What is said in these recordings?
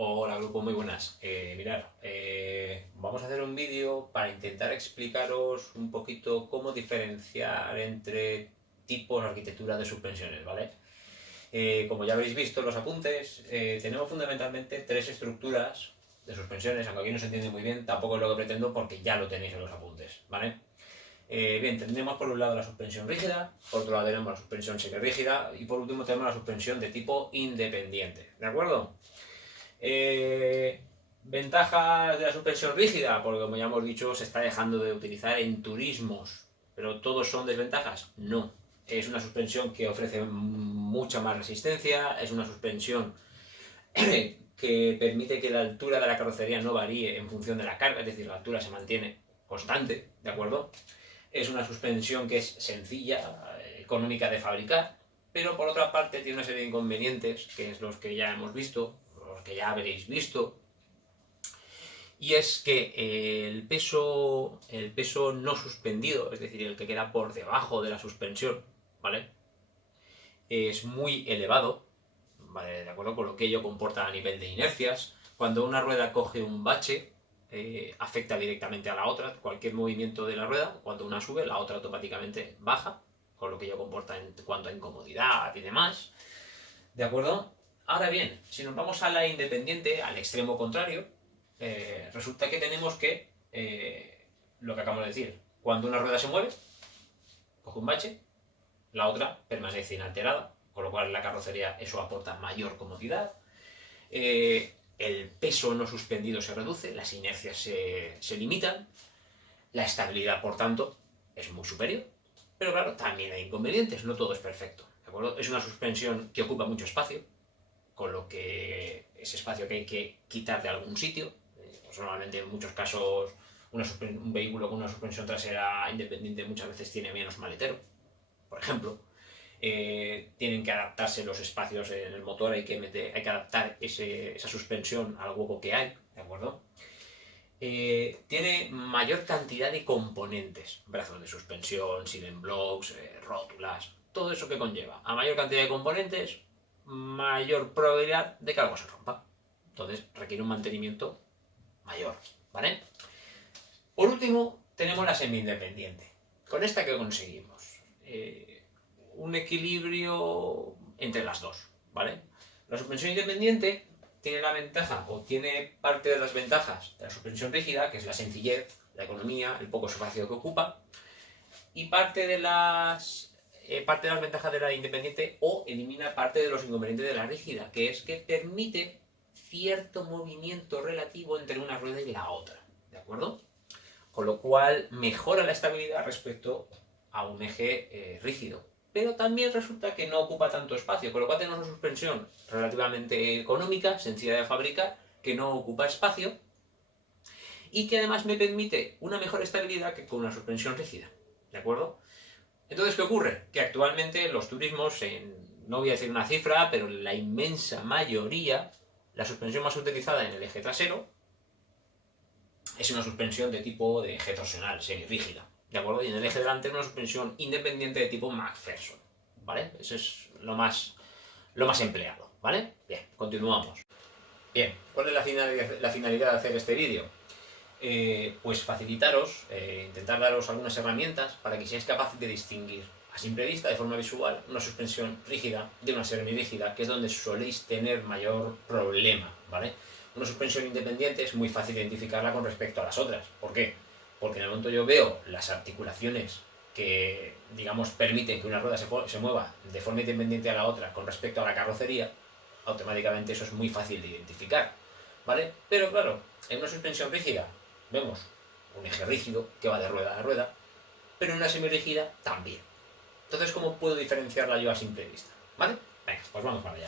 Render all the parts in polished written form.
Hola grupo, muy buenas. Mirad, vamos a hacer un vídeo para intentar explicaros un poquito cómo diferenciar entre tipos de arquitectura de suspensiones, ¿vale? Como ya habréis visto en los apuntes, tenemos fundamentalmente tres estructuras de suspensiones, aunque aquí no se entiende muy bien, tampoco es lo que pretendo porque ya lo tenéis en los apuntes, ¿vale? Bien, tendremos por un lado la suspensión rígida, por otro lado tenemos la suspensión semirrígida y por último tenemos la suspensión de tipo independiente, ¿de acuerdo? Ventajas de la suspensión rígida, porque como ya hemos dicho, se está dejando de utilizar en turismos. ¿Pero todos son desventajas? No. Es una suspensión que ofrece mucha más resistencia, es una suspensión que permite que la altura de la carrocería no varíe en función de la carga, es decir, la altura se mantiene constante, ¿de acuerdo? Es una suspensión que es sencilla, económica de fabricar, pero por otra parte tiene una serie de inconvenientes, que es los que ya hemos visto, los que ya habréis visto, y es que el peso no suspendido, es decir, el que queda por debajo de la suspensión, ¿vale? Es muy elevado, ¿vale? De acuerdo con lo que ello comporta a nivel de inercias. Cuando una rueda coge un bache, afecta directamente a la otra. Cualquier movimiento de la rueda, cuando una sube, la otra automáticamente baja, con lo que ello comporta en cuanto a incomodidad y demás. ¿De acuerdo? Ahora bien, si nos vamos a la independiente, al extremo contrario, resulta que tenemos que, lo que acabamos de decir, cuando una rueda se mueve, coge un bache, la otra permanece inalterada, con lo cual la carrocería eso aporta mayor comodidad. El peso no suspendido se reduce, las inercias se limitan, la estabilidad, por tanto, es muy superior. Pero claro, también hay inconvenientes, no todo es perfecto. ¿De acuerdo? Es una suspensión que ocupa mucho espacio, con lo que ese espacio que hay que quitar de algún sitio. Pues normalmente en muchos casos un vehículo con una suspensión trasera independiente muchas veces tiene menos maletero, por ejemplo. Tienen que adaptarse los espacios en el motor, hay que adaptar esa suspensión al hueco que hay, ¿de acuerdo? Tiene mayor cantidad de componentes, brazos de suspensión, silent blocks, rótulas, todo eso que conlleva. A mayor cantidad de componentes, mayor probabilidad de que algo se rompa. Entonces requiere un mantenimiento mayor, ¿vale? Por último, tenemos la semi-independiente. ¿Con esta qué conseguimos? Un equilibrio entre las dos, ¿vale? La suspensión independiente tiene la ventaja, o tiene parte de las ventajas de la suspensión rígida, que es la sencillez, la economía, el poco espacio que ocupa, y parte de las ventajas de la independiente o elimina parte de los inconvenientes de la rígida, que es que permite cierto movimiento relativo entre una rueda y la otra, ¿de acuerdo? Con lo cual mejora la estabilidad respecto a un eje rígido. Pero también resulta que no ocupa tanto espacio, con lo cual tenemos una suspensión relativamente económica, sencilla de fabricar, que no ocupa espacio y que además me permite una mejor estabilidad que con una suspensión rígida. ¿De acuerdo? Entonces, ¿qué ocurre? Que actualmente los turismos, no voy a decir una cifra, pero la inmensa mayoría, la suspensión más utilizada en el eje trasero es una suspensión de tipo de eje torsional, semirrígida, ¿de acuerdo? Y en el eje delantero una suspensión independiente de tipo McPherson, ¿vale? Eso es lo más empleado, ¿vale? Bien, continuamos. Bien, ¿cuál es la finalidad de hacer este vídeo? Pues facilitaros, intentar daros algunas herramientas para que seáis capaces de distinguir a simple vista, de forma visual, una suspensión rígida de una semirrígida, que es donde soléis tener mayor problema, ¿vale? Una suspensión independiente es muy fácil identificarla con respecto a las otras. ¿Por qué? Porque en el momento yo veo las articulaciones que, digamos, permiten que una rueda se mueva de forma independiente a la otra con respecto a la carrocería, automáticamente eso es muy fácil de identificar, ¿vale? Pero claro, en una suspensión rígida vemos un eje rígido que va de rueda a rueda, pero en una semirrígida también. Entonces, ¿cómo puedo diferenciarla yo a simple vista? ¿Vale? Venga, pues vamos para allá.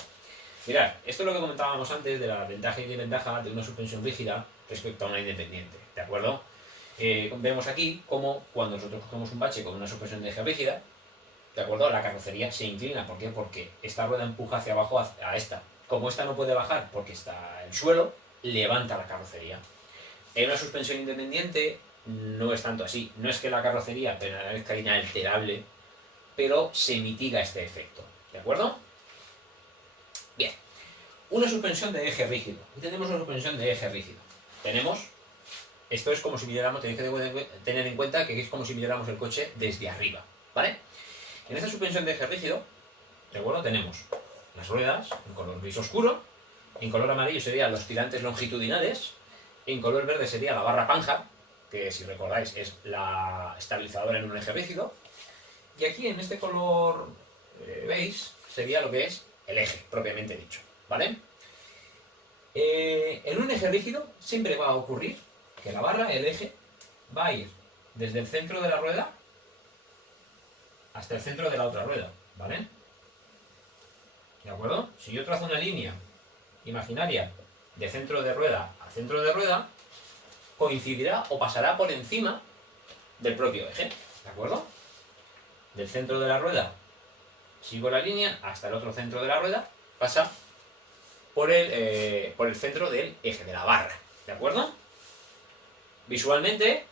Mirad, esto es lo que comentábamos antes de la ventaja y desventaja de una suspensión rígida respecto a una independiente, ¿de acuerdo? Vemos aquí cómo cuando nosotros cogemos un bache con una suspensión de eje rígida, ¿de acuerdo? La carrocería se inclina. ¿Por qué? Porque esta rueda empuja hacia abajo a esta. Como esta no puede bajar porque está en suelo, levanta la carrocería. En una suspensión independiente no es tanto así. No es que la carrocería permanezca inalterable, pero se mitiga este efecto. ¿De acuerdo? Bien. una suspensión de eje rígido. Aquí tenemos una suspensión de eje rígido. Esto es como si miráramos, tenéis que tener en cuenta que es como si miráramos el coche desde arriba, ¿vale? En esta suspensión de eje rígido, ¿de acuerdo? Tenemos las ruedas en color gris oscuro, en color amarillo serían los tirantes longitudinales, en color verde sería la barra panja, que si recordáis es la estabilizadora en un eje rígido, y aquí en este color beige sería lo que es el eje, propiamente dicho, ¿vale? En un eje rígido siempre va a ocurrir que la barra, el eje, va a ir desde el centro de la rueda hasta el centro de la otra rueda, ¿vale? ¿De acuerdo? Si yo trazo una línea imaginaria de centro de rueda a centro de rueda, coincidirá o pasará por encima del propio eje, ¿de acuerdo? Del centro de la rueda sigo la línea hasta el otro centro de la rueda, pasa por el centro del eje, de la barra, ¿de acuerdo? Visualmente,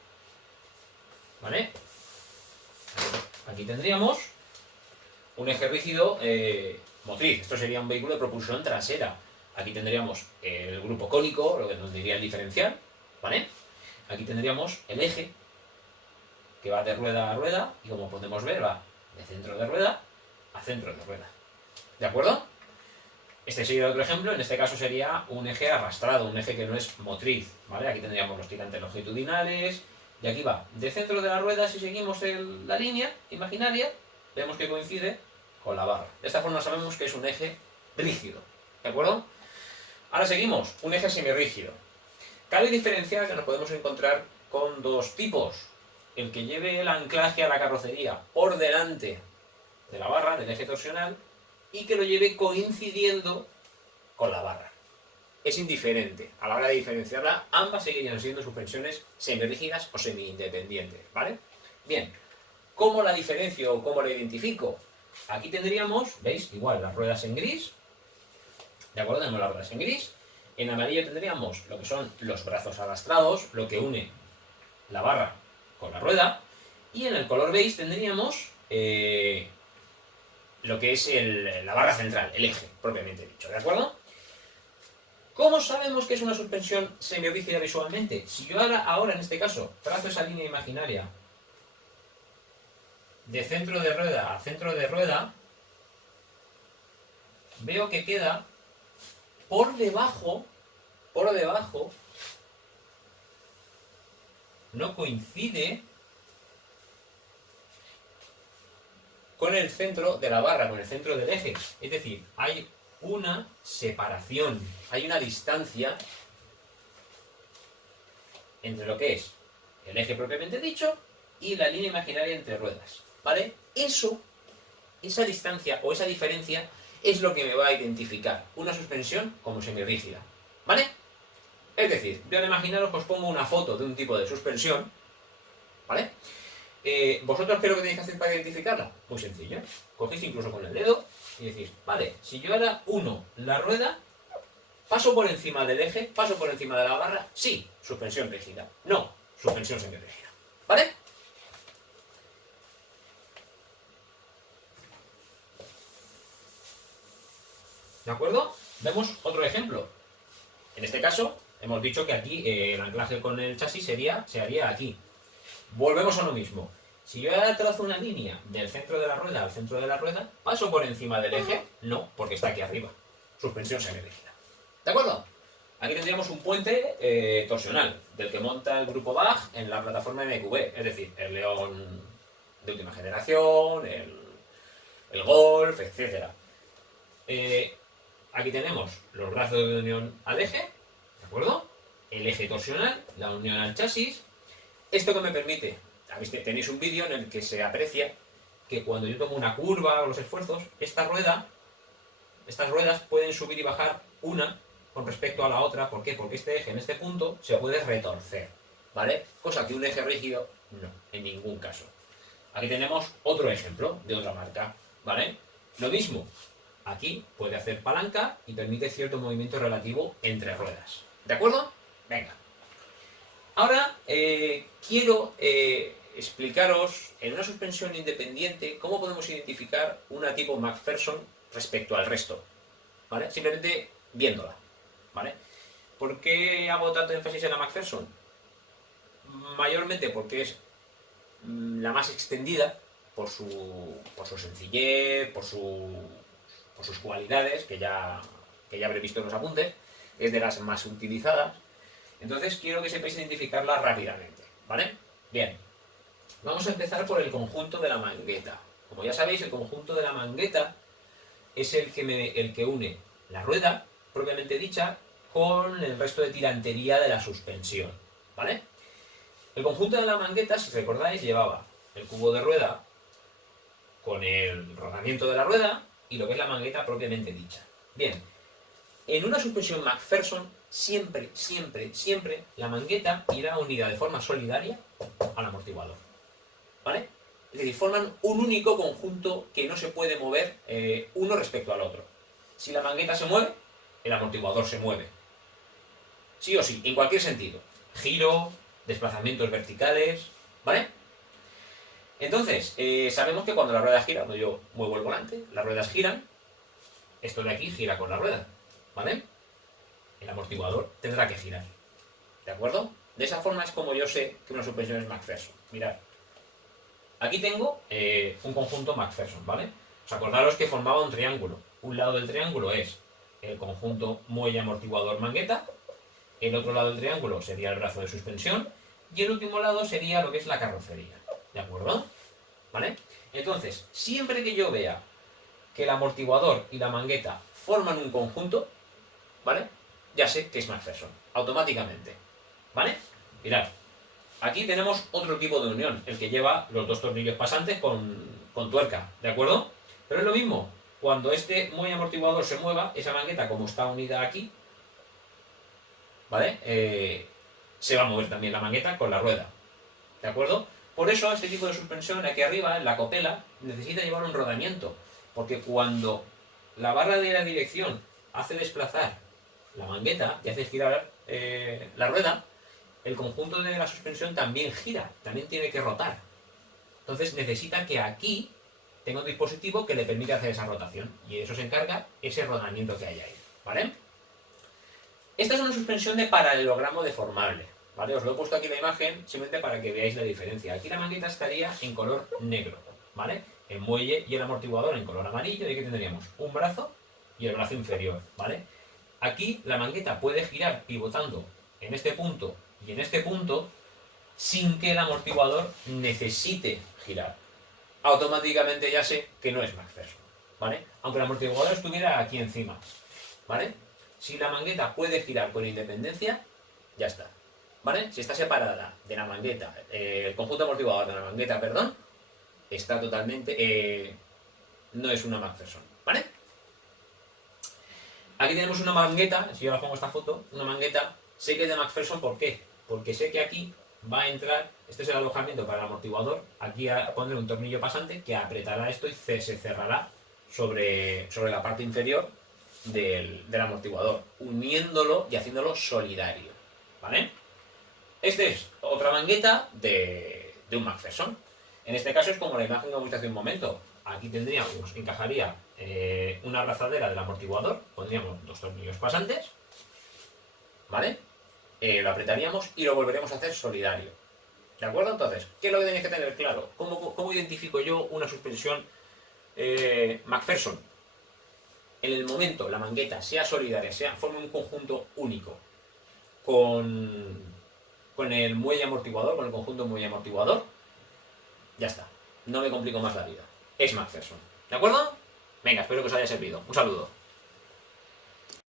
¿vale? Aquí tendríamos un eje rígido motriz. Esto sería un vehículo de propulsión trasera. Aquí tendríamos el grupo cónico, lo que nos diría el diferencial, ¿vale? Aquí tendríamos el eje, que va de rueda a rueda, y como podemos ver, va de centro de rueda a centro de rueda. ¿De acuerdo? Este sería otro ejemplo, en este caso sería un eje arrastrado, un eje que no es motriz, ¿vale? Aquí tendríamos los tirantes longitudinales, y aquí va de centro de la rueda, si seguimos la línea imaginaria, vemos que coincide con la barra. De esta forma sabemos que es un eje rígido, ¿de acuerdo? Ahora seguimos, un eje semirrígido. Cabe diferenciar que nos podemos encontrar con dos tipos. El que lleve el anclaje a la carrocería por delante de la barra, del eje torsional, y que lo lleve coincidiendo con la barra. Es indiferente. A la hora de diferenciarla, ambas seguirían siendo suspensiones semirrígidas o semi-independientes, ¿vale? Bien, ¿cómo la diferencio o cómo la identifico? Aquí tendríamos, ¿veis? Igual, las ruedas en gris. ¿De acuerdo? Tenemos las ruedas en gris. En amarillo tendríamos lo que son los brazos arrastrados, lo que une la barra con la rueda. Y en el color beige tendríamos lo que es la barra central, el eje, propiamente dicho, ¿de acuerdo? ¿Cómo sabemos que es una suspensión semirrígida visualmente? Si yo ahora en este caso trazo esa línea imaginaria de centro de rueda a centro de rueda, veo que queda por debajo, no coincide con el centro de la barra, con el centro del eje. Es decir, hay una separación, hay una distancia entre lo que es el eje propiamente dicho y la línea imaginaria entre ruedas, ¿vale? Esa distancia o esa diferencia es lo que me va a identificar una suspensión como semirrígida, ¿vale? Es decir, yo al imaginaros os pongo una foto de un tipo de suspensión, ¿vale? ¿Vosotros qué es lo que tenéis que hacer para identificarla? Muy sencillo. Cogéis incluso con el dedo y decís, vale, si yo ahora uno la rueda, paso por encima del eje, paso por encima de la barra, sí, suspensión rígida. No, suspensión semirrígida. ¿Vale? ¿De acuerdo? Vemos otro ejemplo. En este caso, hemos dicho que aquí el anclaje con el chasis se haría aquí. Volvemos a lo mismo. Si yo ahora trazo una línea del centro de la rueda al centro de la rueda, ¿paso por encima del eje? No, porque está aquí arriba. Suspensión semirrígida. ¿De acuerdo? Aquí tendríamos un puente torsional, del que monta el grupo Bach en la plataforma MQB, es decir, el León de última generación, el Golf, etc. Aquí tenemos los brazos de unión al eje, ¿de acuerdo? El eje torsional, la unión al chasis. ¿Esto que me permite? Tenéis un vídeo en el que se aprecia que cuando yo tomo una curva o los esfuerzos, estas ruedas pueden subir y bajar una con respecto a la otra. ¿Por qué? Porque este eje en este punto se puede retorcer, ¿vale? Cosa que un eje rígido no, en ningún caso. Aquí tenemos otro ejemplo de otra marca, ¿vale? Lo mismo, aquí puede hacer palanca y permite cierto movimiento relativo entre ruedas. ¿De acuerdo? Venga. Ahora quiero explicaros en una suspensión independiente cómo podemos identificar una tipo McPherson respecto al resto, ¿vale? Simplemente viéndola, ¿vale? ¿Por qué hago tanto énfasis en la McPherson? Mayormente porque es la más extendida por su sencillez, por sus cualidades, que ya habré visto en los apuntes, es de las más utilizadas. Entonces quiero que sepáis identificarla rápidamente, ¿vale? Bien, vamos a empezar por el conjunto de la mangueta. Como ya sabéis, el conjunto de la mangueta es el que une la rueda, propiamente dicha, con el resto de tirantería de la suspensión, ¿vale? El conjunto de la mangueta, si recordáis, llevaba el cubo de rueda con el rodamiento de la rueda y lo que es la mangueta propiamente dicha. Bien, en una suspensión McPherson, siempre, siempre, siempre la mangueta irá unida de forma solidaria al amortiguador, ¿vale? Es decir, forman un único conjunto que no se puede mover uno respecto al otro. Si la mangueta se mueve, el amortiguador se mueve. Sí o sí, en cualquier sentido. Giro, desplazamientos verticales, ¿vale? Entonces, sabemos que cuando la rueda gira, cuando yo muevo el volante, las ruedas giran, esto de aquí gira con la rueda, ¿vale? El amortiguador tendrá que girar, ¿de acuerdo? De esa forma es como yo sé que una suspensión es McPherson. Mirad, aquí tengo un conjunto McPherson, ¿vale? Os acordaros que formaba un triángulo. Un lado del triángulo es el conjunto muelle amortiguador mangueta, el otro lado del triángulo sería el brazo de suspensión y el último lado sería lo que es la carrocería, ¿de acuerdo? ¿Vale? Entonces, siempre que yo vea que el amortiguador y la mangueta forman un conjunto, ¿vale? Ya sé que es McPherson, automáticamente, ¿vale? Mirad, aquí tenemos otro tipo de unión, el que lleva los dos tornillos pasantes con tuerca, ¿de acuerdo? Pero es lo mismo, cuando este muelle amortiguador se mueva, esa mangueta como está unida aquí, ¿vale? Se va a mover también la mangueta con la rueda, ¿de acuerdo? Por eso este tipo de suspensión aquí arriba, en la copela, necesita llevar un rodamiento, porque cuando la barra de la dirección hace desplazar la mangueta y hace girar la rueda, el conjunto de la suspensión también gira, también tiene que rotar. Entonces necesita que aquí tenga un dispositivo que le permita hacer esa rotación, y de eso se encarga ese rodamiento que hay ahí, ¿vale? Esta es una suspensión de paralelogramo deformable, ¿vale? Os lo he puesto aquí la imagen simplemente para que veáis la diferencia. Aquí la mangueta estaría en color negro, ¿vale? El muelle y el amortiguador en color amarillo, y aquí tendríamos un brazo y el brazo inferior, ¿vale? Aquí la mangueta puede girar pivotando en este punto y en este punto sin que el amortiguador necesite girar. Automáticamente ya sé que no es McPherson, ¿vale? Aunque el amortiguador estuviera aquí encima, ¿vale? Si la mangueta puede girar con independencia, ya está, ¿vale? Si está separada de la mangueta, el conjunto amortiguador de la mangueta, perdón, está totalmente... no es una McPherson, ¿vale? Aquí tenemos una mangueta, si yo os pongo esta foto, una mangueta, sé que es de McPherson, ¿por qué? Porque sé que aquí va a entrar, este es el alojamiento para el amortiguador, aquí pondré un tornillo pasante que apretará esto y se cerrará sobre la parte inferior del amortiguador, uniéndolo y haciéndolo solidario, ¿vale? Esta es otra mangueta de un McPherson. En este caso es como la imagen que hemos visto hace un momento. Aquí tendríamos, encajaría una abrazadera del amortiguador, pondríamos dos tornillos pasantes, ¿vale? Lo apretaríamos y lo volveríamos a hacer solidario, ¿de acuerdo? Entonces, ¿qué es lo que tenéis que tener claro? ¿Cómo identifico yo una suspensión McPherson? En el momento la mangueta sea solidaria, forme un conjunto único con el muelle amortiguador, con el conjunto muelle amortiguador, ya está. No me complico más la vida. Es McPherson. ¿De acuerdo? Venga, espero que os haya servido. Un saludo.